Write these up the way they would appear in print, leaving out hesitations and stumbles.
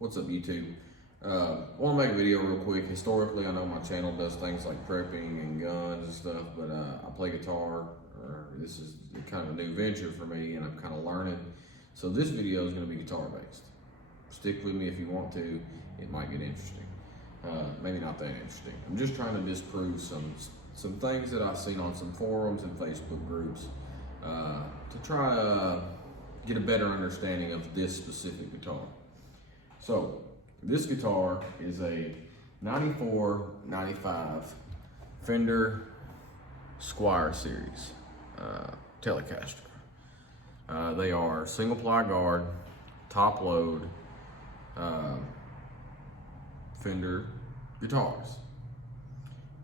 What's up, YouTube? Want to make a video real quick. Historically, I know my channel does things like prepping and guns and stuff, but I play guitar, or this is kind of a new venture for me, and I'm kind of learning. So this video is going to be guitar based. Stick with me if you want to. It might get interesting. Maybe not that interesting. I'm just trying to disprove some things that I've seen on some forums and Facebook groups to try to get a better understanding of this specific guitar. So this guitar is a 94-95 Fender Squier series telecaster. They are single ply guard, top load Fender guitars.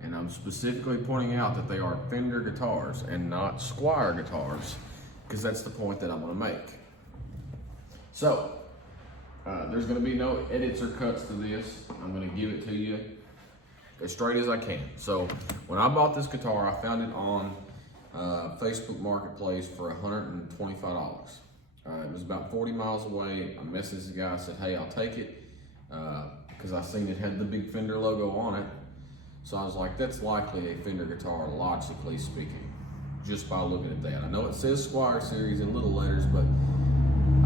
And I'm specifically pointing out that they are Fender guitars and not Squier guitars, because that's the point that I'm going to make. So there's going to be no edits or cuts to this. I'm going to give it to you as straight as I can. So when I bought this guitar, I found it on Facebook Marketplace for $125. It was about 40 miles away. I messaged the guy, I said, hey, I'll take it, because I seen it had the big Fender logo on it. So I was like, that's likely a Fender guitar, logically speaking, just by looking at that. I know it says Squier series in little letters, but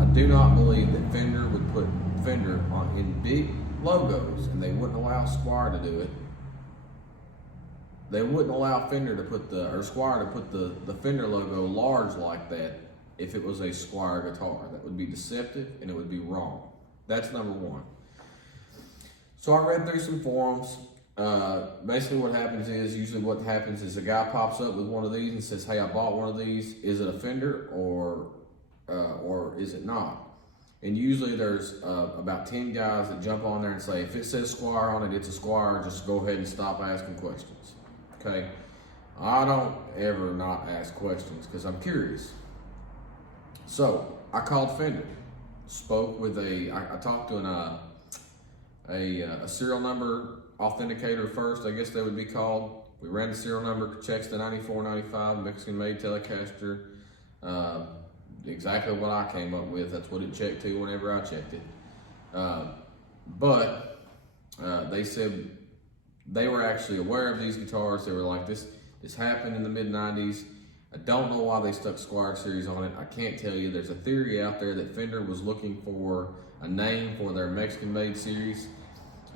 I do not believe that Fender would put Fender on in big logos, and they wouldn't allow Squier to do it. They wouldn't allow Fender to put Squier to put the Fender logo large like that if it was a Squier guitar. That would be deceptive and it would be wrong. That's number one. So I read through some forums. Basically what happens is, usually what happens is a guy pops up with one of these and says, hey, I bought one of these. Is it a Fender or is it not? And usually there's about 10 guys that jump on there and say, if it says Squier on it, it's a Squier, just go ahead and stop asking questions, okay? I don't ever not ask questions because I'm curious. So I called Fender, spoke with I talked to a serial number authenticator first, I guess they would be called. We ran the serial number, checks the 94-95 Mexican-made Telecaster. Exactly what I came up with. That's what it checked to whenever I checked it. But they said they were actually aware of these guitars. They were like, this happened in the mid-90s. I don't know why they stuck Squier series on it. I can't tell you. There's a theory out there that Fender was looking for a name for their Mexican-made series.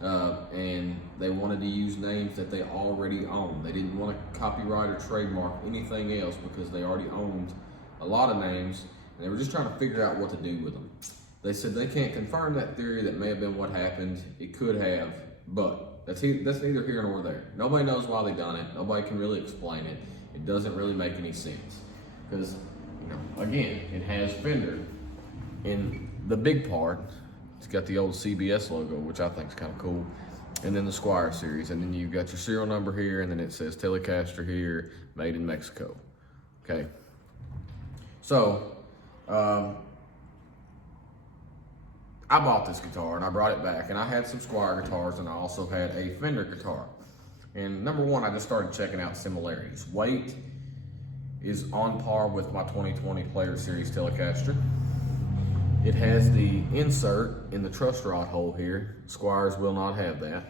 And they wanted to use names that they already own. They didn't want to copyright or trademark anything else because they already owned a lot of names, and they were just trying to figure out what to do with them. They said they can't confirm that theory. That may have been what happened. It could have, but that's neither here nor there. Nobody knows why they done it. Nobody can really explain it. It doesn't really make any sense because, again, it has Fender in the big part. It's got the old CBS logo, which I think is kind of cool, and then the Squier series, and then you've got your serial number here, and then it says Telecaster here, made in Mexico. Okay. So, I bought this guitar and I brought it back, and I had some Squier guitars and I also had a Fender guitar. And number one, I just started checking out similarities. Weight is on par with my 2020 Player Series Telecaster. It has the insert in the truss rod hole here. Squiers will not have that.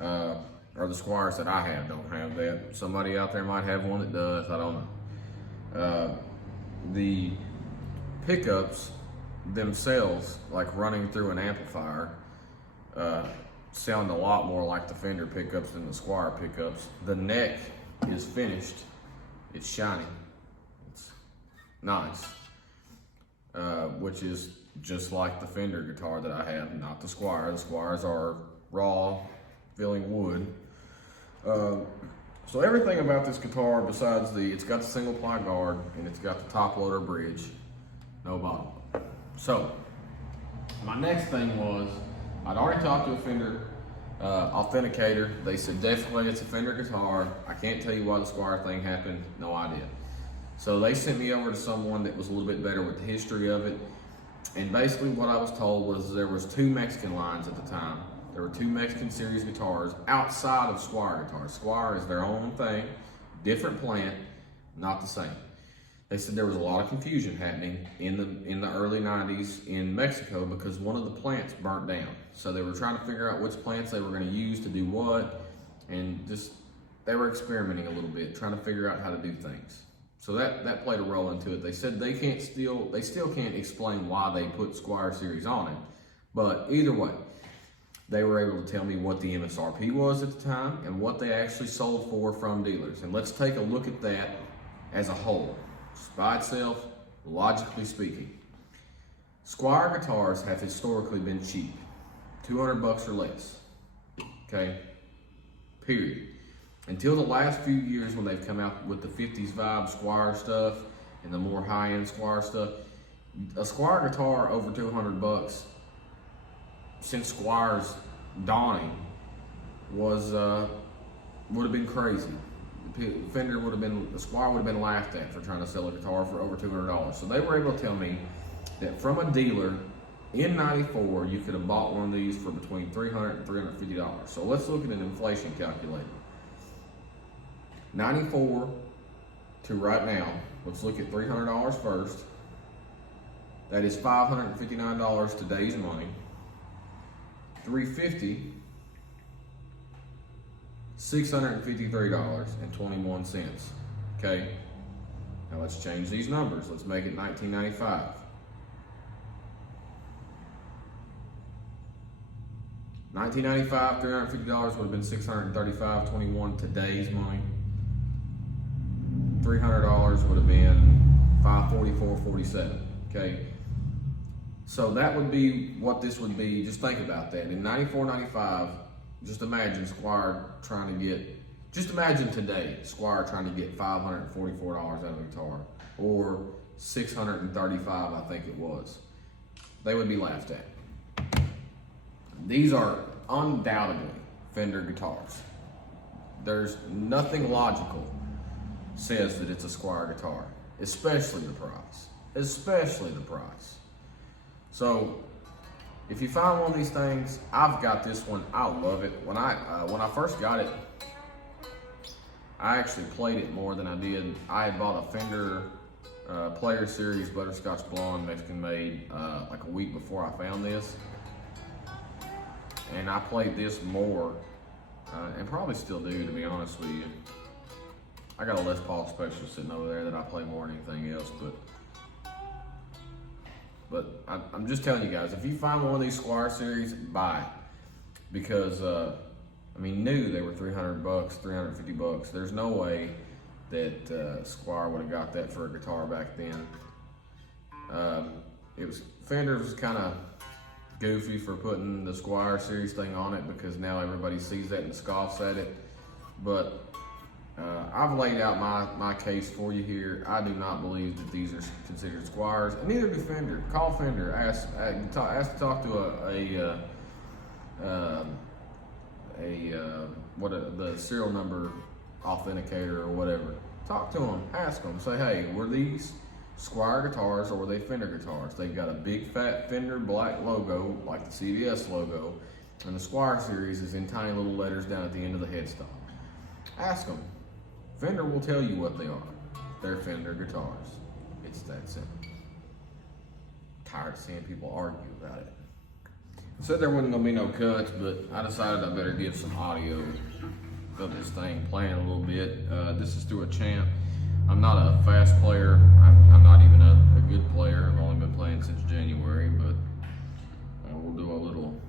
Or the Squiers that I have don't have that. Somebody out there might have one that does, I don't know. The pickups themselves, like running through an amplifier, sound a lot more like the Fender pickups than the Squier pickups. The neck is finished. It's shiny. It's nice. Which is just like the Fender guitar that I have, not the Squier. The Squiers are raw, filling wood. So everything about this guitar, besides it's got the single ply guard and it's got the top loader bridge, no bottom. So my next thing was, I'd already talked to a Fender authenticator. They said definitely it's a Fender guitar. I can't tell you why the Squier thing happened, no idea. So they sent me over to someone that was a little bit better with the history of it. And basically what I was told was there was two Mexican lines at the time. There were two Mexican series guitars outside of Squier guitars. Squier is their own thing, different plant, not the same. They said there was a lot of confusion happening in the early 90s in Mexico because one of the plants burnt down. So they were trying to figure out which plants they were going to use to do what, and just they were experimenting a little bit, trying to figure out how to do things. So that played a role into it. They said they still can't explain why they put Squier series on it, but either way, they were able to tell me what the MSRP was at the time and what they actually sold for from dealers. And let's take a look at that as a whole. Just by itself, logically speaking. Squier guitars have historically been cheap, $200 or less, okay, period. Until the last few years when they've come out with the 50s vibe Squier stuff and the more high-end Squier stuff. A Squier guitar over $200 since Squier's dawning was would have been crazy. Squier would have been laughed at for trying to sell a guitar for over $200. So they were able to tell me that from a dealer in '94, you could have bought one of these for between $300 and $350. So let's look at an inflation calculator. 94 to right now, let's look at $300 first. That is $559 today's money. $350, $653.21. Okay, now let's change these numbers. Let's make it 1995. $1995, $350 would have been $635.21 today's money. $300 would have been $544.47. Okay, so that would be what this would be. Just think about that. In 94, 95, just imagine Squier trying to get, just imagine today, Squier trying to get $544 out of a guitar, or $635, I think it was. They would be laughed at. These are undoubtedly Fender guitars. There's nothing logical says that it's a Squier guitar, especially the price. Especially the price. So, if you find one of these things, I've got this one. I love it. When I first got it, I actually played it more than I did. I had bought a Fender Player Series Butterscotch Blonde Mexican made like a week before I found this, and I played this more, and probably still do, to be honest with you. I got a Les Paul Special sitting over there that I play more than anything else, but I'm just telling you guys, if you find one of these Squier series, buy it. Because, I mean, new they were $300, $350. There's no way that Squier would have got that for a guitar back then. Fender was kind of goofy for putting the Squier series thing on it, because now everybody sees that and scoffs at it. But I've laid out my case for you here. I do not believe that these are considered Squiers, and neither do Fender. Call Fender, ask to talk to the serial number authenticator or whatever. Talk to them, ask them, say, hey, were these Squier guitars or were they Fender guitars? They've got a big fat Fender black logo like the CVS logo, and the Squier series is in tiny little letters down at the end of the headstock. Ask them. Fender will tell you what they are. They're Fender guitars. It's that simple. Tired of seeing people argue about it. I said there wasn't gonna be no cuts, but I decided I better give some audio of this thing playing a little bit. This is through a champ. I'm not a fast player. I'm not even a good player. I've only been playing since January, but we'll do a little.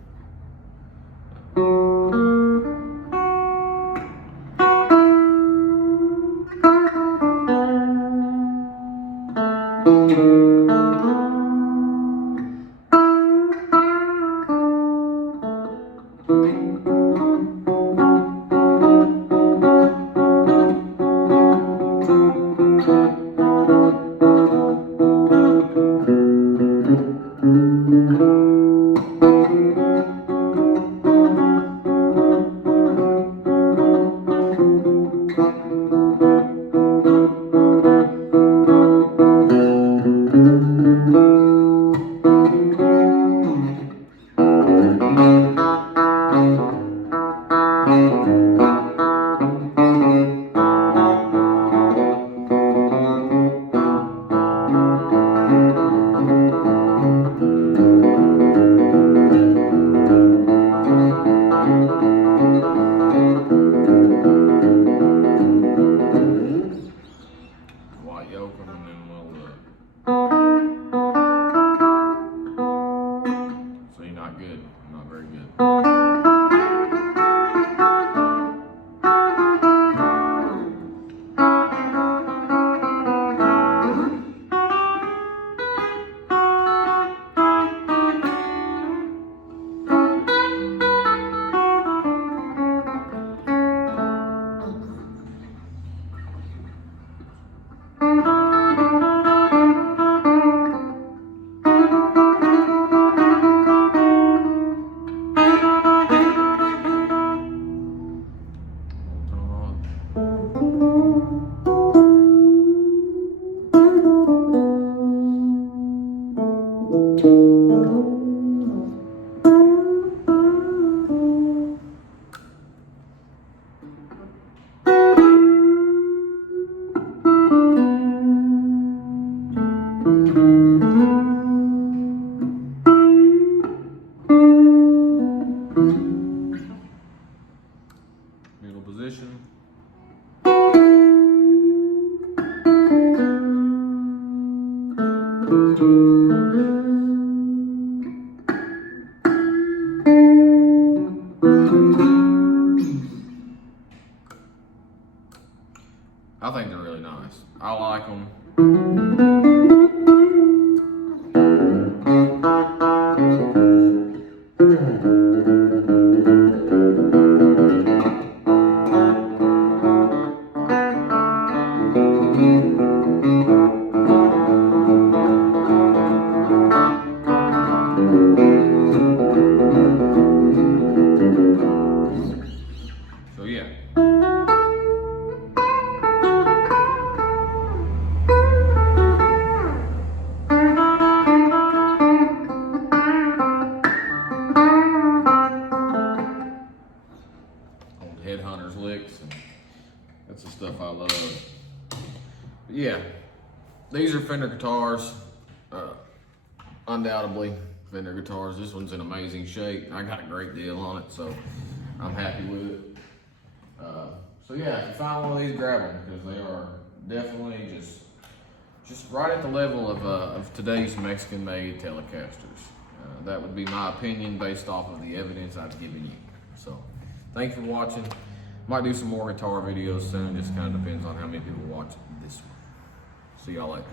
nice. I like them. So yeah. Old headhunters licks, and that's the stuff I love. But yeah, these are Fender guitars. Undoubtedly Fender guitars. This one's in amazing shape. I got a great deal on it, so I'm happy with it. So yeah, if you find one of these, grab them, because they are definitely just right at the level of today's Mexican-made Telecasters. That would be my opinion based off of the evidence I've given you. So, thanks for watching. Might do some more guitar videos soon. Just kind of depends on how many people watch this one. See y'all later.